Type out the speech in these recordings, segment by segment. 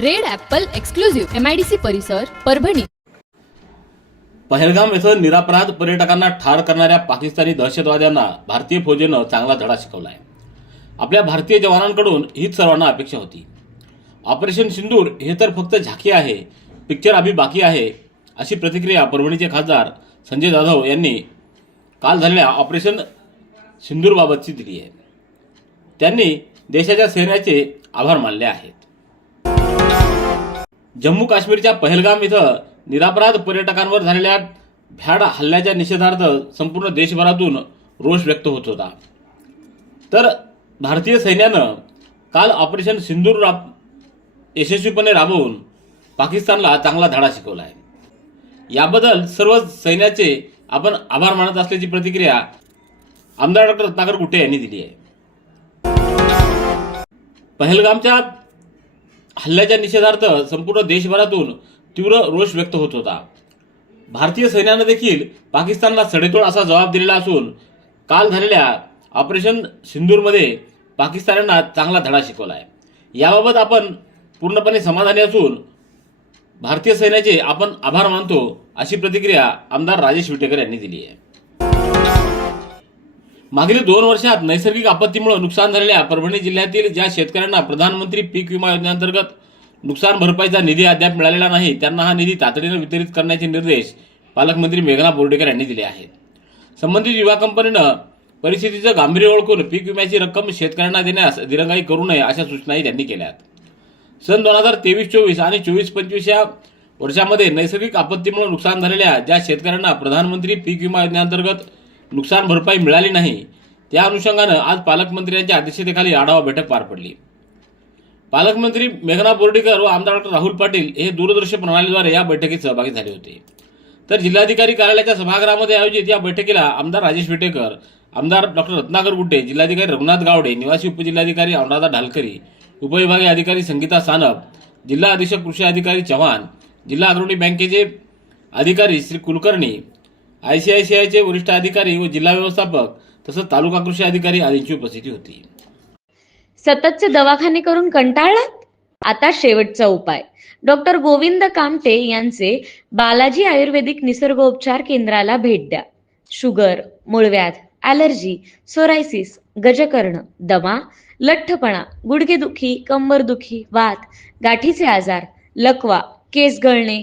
Red apple exclusive MIDC परिसर परभणी. पहलगाम येथं निरापराध पर्यटकांना ठार करणाऱ्या पाकिस्तानी दहशतवाद्यांना भारतीय फौजेनं चांगला धडा शिकवलाय. आपल्या भारतीय जवानांकडून हीच सर्वांना अपेक्षा होती. ऑपरेशन सिंदूर हे तर फक्त झाकी आहे पिक्चर अभि बाकी आहे अशी प्रतिक्रिया परभणीचे खासदार संजय जाधव यांनी काल झालेल्या ऑपरेशन सिंदूरबाबतची दिली आहे. त्यांनी देशाच्या सैन्याचे आभार मानले आहेत. जम्मू काश्मीरच्या पहलगाम इथं निरापराध पर्यटकांवर झालेल्या भ्याड हल्ल्याच्या निषेधार्थ संपूर्ण देशभरातून रोष व्यक्त होत होता. तर भारतीय सैन्यानं काल ऑपरेशन सिंदूर राब यशस्वीपणे राबवून पाकिस्तानला चांगला धडा शिकवला आहे. याबद्दल सर्व सैन्याचे आपण आभार मानत असल्याची प्रतिक्रिया आमदार डॉक्टर रत्नाकर गुट्टे यांनी दिली आहे. पहलगामच्या हल्ल्याच्या निषेधार्थ संपूर्ण देशभरातून तीव्र रोष व्यक्त होत होता. भारतीय सैन्यानं देखील पाकिस्तानला सडेतोड असा जबाब दिलेला असून काल झालेल्या ऑपरेशन सिंदूरमध्ये पाकिस्तान्यांना चांगला धडा शिकवला आहे याबाबत आपण पूर्णपणे समाधानी असून भारतीय सैन्याचे आपण आभार मानतो अशी प्रतिक्रिया आमदार राजेश विटेकर यांनी दिली आहे. मागील दोन वर्षात नैसर्गिक आपत्तीमुळे नुकसान झालेल्या परभणी जिल्ह्यातील ज्या शेतकऱ्यांना प्रधानमंत्री पीक विमा योजनेअंतर्गत नुकसान भरपाईचा निधी अद्याप मिळालेला नाही त्यांना हा निधी तातडीनं वितरित करण्याचे निर्देश पालकमंत्री मेघना बोर्डेकर यांनी दिले आहेत. संबंधित विमा कंपनीनं परिस्थितीचं गांभीर्य ओळखून पीक विम्याची रक्कम शेतकऱ्यांना देण्यास दिरंगाई करू नये अशा सूचनाही त्यांनी केल्या सन दोन हजार तेवीस चोवीस आणि चोवीस पंचवीस या वर्षामध्ये नैसर्गिक आपत्तीमुळे नुकसान झालेल्या ज्या शेतकऱ्यांना प्रधानमंत्री पीक विमा योजनेअंतर्गत नुकसान भरपाई मिळाली नाही. त्या अनुषंगानं आज पालकमंत्र्यांच्या अध्यक्षतेखाली आढावा बैठक पार पडली. पालकमंत्री मेघना बोर्डीकर व आमदार डॉक्टर राहुल पाटील हे दूरदृश्य प्रणालीद्वारे या बैठकीत सहभागी झाले होते. तर जिल्हाधिकारी कार्यालयाच्या सभागृहामध्ये आयोजित या बैठकीला आमदार राजेश विटेकर आमदार डॉक्टर रत्नाकर गुड्डे जिल्हाधिकारी रघुनाथ गावडे निवासी उपजिल्हाधिकारी अनुराधा ढालकरी उपविभागीय अधिकारी संगीता सानप जिल्हा अधीक्षक कृषी अधिकारी चव्हाण जिल्हा अग्रणी बँकेचे अधिकारी Shri Kulkarni I C I C आयचे वरिष्ठ अधिकारी व जिल्हा व्यवस्थापक तसंच तालुका कृषी अधिकारी आदींची उपस्थिती होती. सततचे दवाखाने करून कंटाळलात? आता शेवटचा उपाय. डॉक्टर गोविंद कामटे यांचे बालाजी आयुर्वेदिक निसर्गोपचार केंद्राला भेट द्या. शुगर मूळव्याध ॲलर्जी सोरायसिस गजकर्ण दमा लठ्ठपणा गुडघेदुखी कंबरदुखी वात गाठीचे आजार लकवा केस गळणे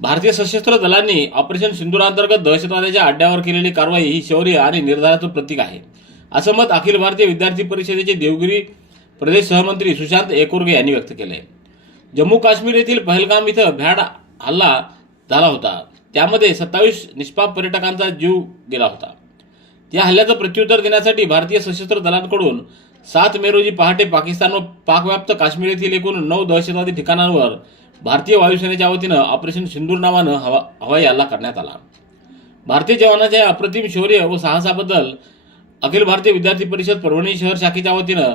भारतीय सशस्त्र दलांनी ऑपरेशन सिंधूरांतर्गत दहशतवाद्याच्या अड्ड्यावर केलेली कारवाई ही शौर्य आणि निर्धाराचं प्रतीक आहे. असं मत अखिल भारतीय विद्यार्थी परिषदेचे देवगिरी प्रदेश सहमंत्री सुशांत एकोरगे यांनी व्यक्त केले जम्मू काश्मीर येथील पहलगाम इथं भ्याड हल्ला झाला होता. त्यामध्ये सत्तावीस निष्पाप पर्यटकांचा जीव गेला होता. या हल्ल्याचं प्रत्युत्तर देण्यासाठी भारतीय सशस्त्र दलांकडून सात मे रोजी पहाटे पाकिस्तान व पाकव्याप्त काश्मीर येथील एकूण नऊ दहशतवादी ठिकाणांवर भारतीय वायुसेनेच्या वतीनं ऑपरेशन सिंदूर नावानं हवा हवाई हल्ला करण्यात आला. भारतीय जवानाच्या अप्रतिम शौर्य व साहसाबद्दल अखिल भारतीय विद्यार्थी परिषद परभणी शहर शाखेच्या वतीनं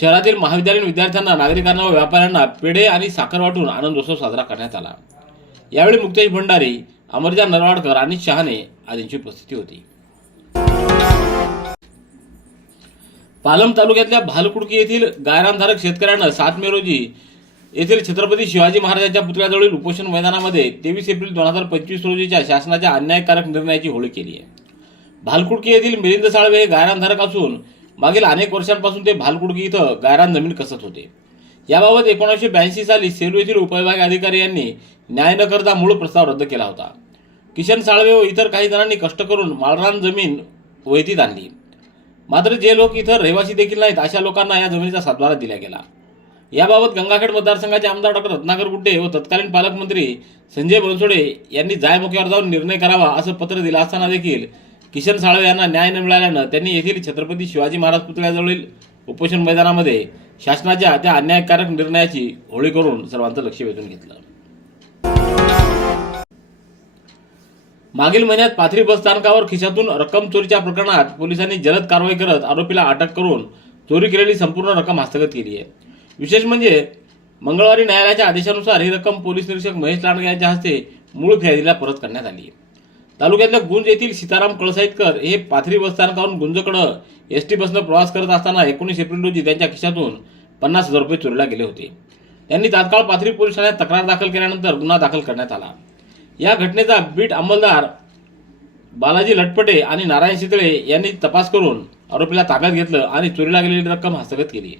शहरातील महाविद्यालयीन विद्यार्थ्यांना नागरिकांना व व्यापाऱ्यांना पेढे आणि साखर वाटून आनंदोत्सव साजरा करण्यात आला. यावेळी मुक्तेश भंडारी अमरजा नरवाडकर आणि शहाणे आदींची उपस्थिती होती. पालम तालुक्यातल्या भालकुडकी येथील गायरानधारक शेतकऱ्यानं सात मे रोजी येथील छत्रपती शिवाजी महाराजांच्या पुतळ्याजवळील उपोषण मैदानामध्ये तेवीस एप्रिल दोन हजार पंचवीस रोजीच्या शासनाच्या अन्यायकारक निर्णयाची होळी केली आहे. भालकुडकी येथील मिलिंद साळवे हे गायरानधारक असून मागील अनेक वर्षांपासून ते भालकुडकी इथं गायरान जमीन कसत होते. याबाबत एकोणीसशे ब्याऐंशी साली सेलू येथील उपविभागीय अधिकारी यांनी न्याय न करता मूळ प्रस्ताव रद्द केला होता. किशन साळवे व इतर काही जणांनी कष्ट करून माळरान जमीन वैतीत आणली. मात्र जे लोक इथं रहिवासी देखील नाहीत अशा लोकांना या जमिनीचा सातबारा दिला गेला. याबाबत गंगाखेड मतदारसंघाचे आमदार डॉक्टर रत्नाकर गुड्डे व तत्कालीन पालकमंत्री संजय बनसोडे यांनी जायमुख्यावर जाऊन निर्णय करावा असं पत्र दिलं असताना देखील किशन साळवे यांना न्याय न मिळाल्यानं त्यांनी येथील छत्रपती शिवाजी महाराज पुतळ्याजवळील उपोषण मैदानामध्ये शासनाच्या त्या अन्यायकारक निर्णयाची होळी करून सर्वांचं लक्ष वेधून घेतलं. मागील महिन्यात पाथरी बस स्थानकावर खिशातून रक्कम चोरीच्या प्रकरणात पोलिसांनी जलद कारवाई करत आरोपीला अटक करून चोरी केलेली संपूर्ण रक्कम हस्तगत केली आहे. विशेष म्हणजे मंगळवारी न्यायालयाच्या आदेशानुसार ही रक्कम पोलीस निरीक्षक महेश लांडगे यांच्या हस्ते मूळ फिर्यादीला परत करण्यात आली तालुक्यातल्या गुंज येथील सीताराम कळसाईतकर हे पाथरी बस स्थानकावरून गुंजकडं एस टी बसनं प्रवास करत असताना एकोणीस एप्रिल रोजी त्यांच्या खिशातून पन्नास हजार रुपये चोरीला गेले होते. त्यांनी तात्काळ पाथरी पोलीस ठाण्यात तक्रार दाखल केल्यानंतर गुन्हा दाखल करण्यात आला. या घटनेचा बीट अंमलदार बालाजी लटपटे आणि नारायण शितळे यांनी तपास करून आरोपीला ताब्यात घेतलं आणि चोरीला गेलेली रक्कम हस्तगत केली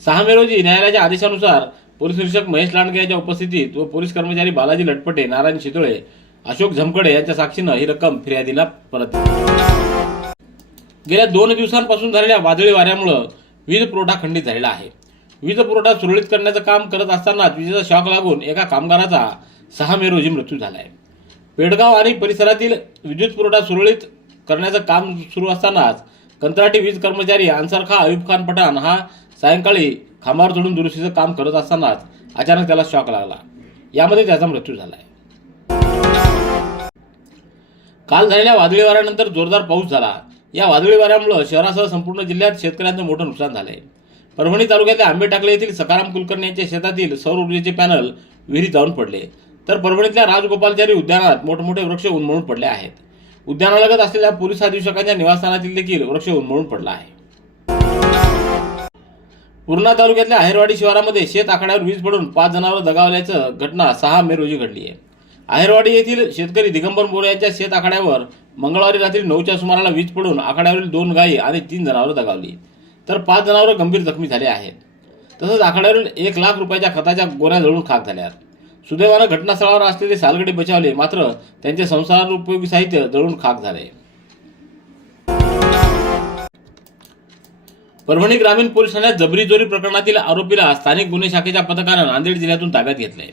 सहा मे रोजी न्यायालयाच्या आदेशानुसार पोलीस निरीक्षक महेश लांडगे यांच्या उपस्थितीत व पोलीस कर्मचारी बालाजी लटपटे नारायण शितोळे अशोक झमकडे यांच्या साक्षीनं ही रक्कम फिर्यादीला परत गेल्या दोन दिवसांपासून झालेल्या वादळी वाऱ्यामुळं वीज पुरवठा खंडित झालेला आहे. वीज पुरवठा सुरळीत करण्याचं काम करत असतानाच विजेचा शॉक लागून एका कामगाराचा सहा मे रोजी मृत्यू झाला आहे पेडगाव आणि परिसरातील विद्युत पुरवठा सुरळीत करण्याचं काम सुरू असतानाच कंत्राटी वीज कर्मचारी अन्सार खा खान पठाण हा सायंकाळी खांबावर चढून दुरुस्तीचं काम करत असतानाच अचानक त्याला शॉक लागला. यामध्ये त्याचा मृत्यू झाला आहे काल झालेल्या वादळी वाऱ्यानंतर जोरदार पाऊस झाला. या वादळी वाऱ्यामुळे शहरासह संपूर्ण जिल्ह्यात शेतकऱ्यांचं मोठं नुकसान झालंय. परभणी तालुक्यातल्या आंबे टाकले येथील सकाराम कुलकर्णी यांच्या शेतातील सौर ऊर्जेचे पॅनल विहिरीत जाऊन पडले. तर परभणीतल्या राजगोपालचारी उद्यानात मोठमोठे वृक्ष उन्मळून पडले आहेत. उद्यानालगत असलेल्या पोलीस अधीक्षकांच्या निवासस्थानातील देखील वृक्ष उन्मळून पडला आहे. पूर्णा तालुक्यातल्या आहेरवाडी शिवारामध्ये शेत आखाड्यावर वीज पडून पाच जनावरं दगावल्याचं घटना सहा मे रोजी घडली आहे. आहेरवाडी येथील शेतकरी दिगंबर मोरे यांच्या शेत आखाड्यावर मंगळवारी रात्री नऊच्या सुमाराला वीज पडून आखाड्यावरील दोन गायी आणि तीन जनावरं दगावली. तर पाच जनावरं गंभीर जखमी झाले आहेत. तसंच आखाड्यावरील एक लाख रुपयाच्या खताच्या गोऱ्या जळून खाक झाल्या सुदैवानं घटनास्थळावर असलेले सालगडे बचावले मात्र त्यांचे संसार उपयोगी साहित्य जळून खाक झाले. परभणी ग्रामीण पोलीस ठाण्यात जबरी चोरी प्रकरणातील आरोपीला स्थानिक गुन्हे शाखेच्या पथकानं नांदेड जिल्ह्यातून ताब्यात घेतले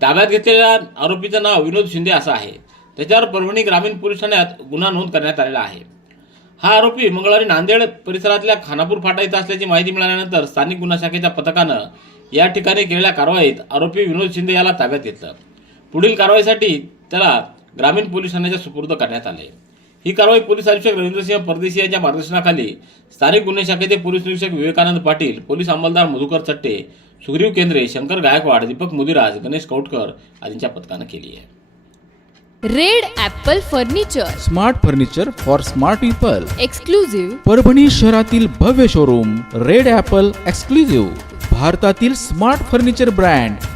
ताब्यात घेतलेल्या आरोपीचं नाव विनोद शिंदे असं आहे. त्याच्यावर परभणी ग्रामीण पोलीस ठाण्यात गुन्हा नोंद करण्यात आलेला आहे. हा आरोपी मंगळवारी नांदेड परिसरातल्या खानापूर फाटा इथं असल्याची माहिती मिळाल्यानंतर स्थानिक गुन्हा शाखेच्या पथकानं या ठिकाणी केलेल्या कारवाईत आरोपी विनोद शिंदे याला ताब्यात घेतलं. पुढील कारवाईसाठी त्याला ग्रामीण पोलीस ठाण्याच्या सुपूर्द करण्यात आले. ही कारवाई पोलीस अधीक्षक रवींद्रसिंह परदेशी यांच्या मार्गदर्शनाखाली स्थानिक गुन्हे शाखेचे पोलीस निरीक्षक विवेकानंद पाटील पोलीस अंमलदार मधुकर चट्टे सुग्रीव केंद्रे शंकर गायकवाड दीपक मुदिराज गणेश कौटकर आदींच्या पथकानं केली आहे. Red apple furniture. Smart furniture for smart people. Exclusive Parbhani शहरातील भव्य शोरूम रेड ॲपल एक्सक्लुझिव्ह. भारतातील स्मार्ट फर्निचर ब्रँड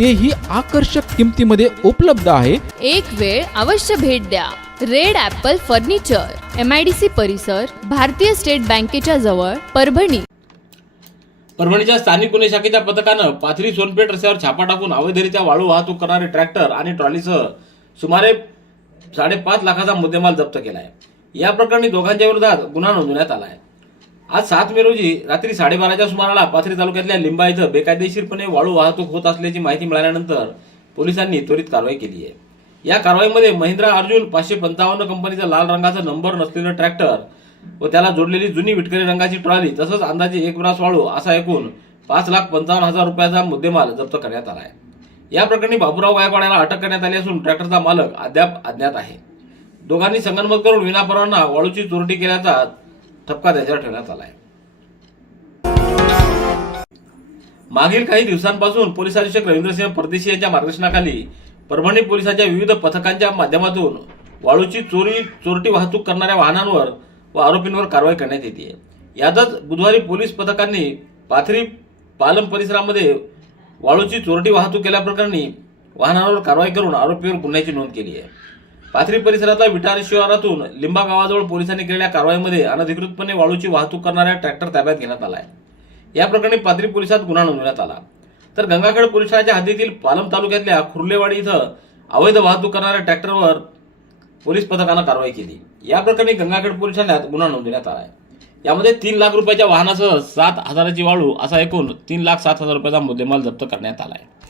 तेही आकर्षक किमतीमध्ये उपलब्ध आहे. एक वेळ अवश्य भेट द्या. Red apple furniture M I D C परिसर भारतीय स्टेट बँकेच्या जवळ परभणी. परभणीच्या स्थानिक गुन्हे शाखेच्या पथकानं पाथरी सोनपेठ रस्त्यावर छापा टाकून अवैधरित्या वाळू वाहतूक करणारे ट्रॅक्टर आणि ट्रॉलीसह सुमारे साडेपाच लाखाचा मुद्देमाल जप्त केला आहे या प्रकरणी दोघांच्या विरोधात गुन्हा नोंदवण्यात आला आहे. आज सात मे रोजी रात्री साडेबाराच्या सुमाराला पाथरी तालुक्यातल्या लिंबा इथं बेकायदेशीरपणे वाळू वाहतूक होत असल्याची माहिती मिळाल्यानंतर पोलिसांनी त्वरित कारवाई केली आहे. या कारवाईमध्ये महिंद्रा अर्जुन पाचशे पंचावन्न कंपनीचा लाल रंगाचा नंबर नसलेलं ट्रॅक्टर व त्याला जोडलेली जुनी विटकरी रंगाची ट्रॉली तसंच अंदाजे एक ब्रास वाळू असा एकूण पाच लाख पंचावन्न हजार रुपयाचा मुद्देमाल जप्त करण्यात आला आहे. या प्रकरणी बाबूराव गायकवाड याला अटक करण्यात आली असून ट्रॅक्टरचा मालक अद्याप अज्ञात आहे. दोघांनी संगनमत करून विनापरांना वाळूची चोरटी केल्याचा ठपका त्याच्यावर ठेवण्यात आला आहे मागील काही दिवसांपासून पोलीस अधीक्षक रवींद्रसिंह परदेशी यांच्या मार्गदर्शनाखाली परभणी पोलिसांच्या विविध पथकांच्या माध्यमातून वाळूची चोरी चोरटी वाहतूक करणाऱ्या वाहनांवर व आरोपींवर कारवाई करण्यात येते. यातच बुधवारी पोलीस पथकांनी पाथरी पालम परिसरामध्ये वाळूची चोरटी वाहतूक केल्याप्रकरणी वाहनांवर कारवाई करून आरोपीवर गुन्ह्याची नोंद केली आहे. पाथरी परिसरातल्या विटार शिवारातून लिंबा गावाजवळ पोलिसांनी केलेल्या कारवाईमध्ये अनधिकृतपणे वाळूची वाहतूक करणाऱ्या ट्रॅक्टर ताब्यात घेण्यात आला आहे या प्रकरणी पाथरी पोलिसात गुन्हा नोंदवण्यात आला. तर गंगाखेड पोलीस ठाण्याच्या हद्दीतील पालम तालुक्यातल्या खुर्लेवाडी इथं अवैध वाहतूक करणाऱ्या ट्रॅक्टरवर पोलीस पथकानं कारवाई केली. या प्रकरणी गंगाखेड पोलीस ठाण्यात गुन्हा नोंदवण्यात आला आहे यामध्ये तीन लाख रुपयाच्या वाहनासह सात हजाराची वाळू असा एकूण तीन लाख सात हजार रुपयाचा मुद्देमाल जप्त करण्यात आला आहे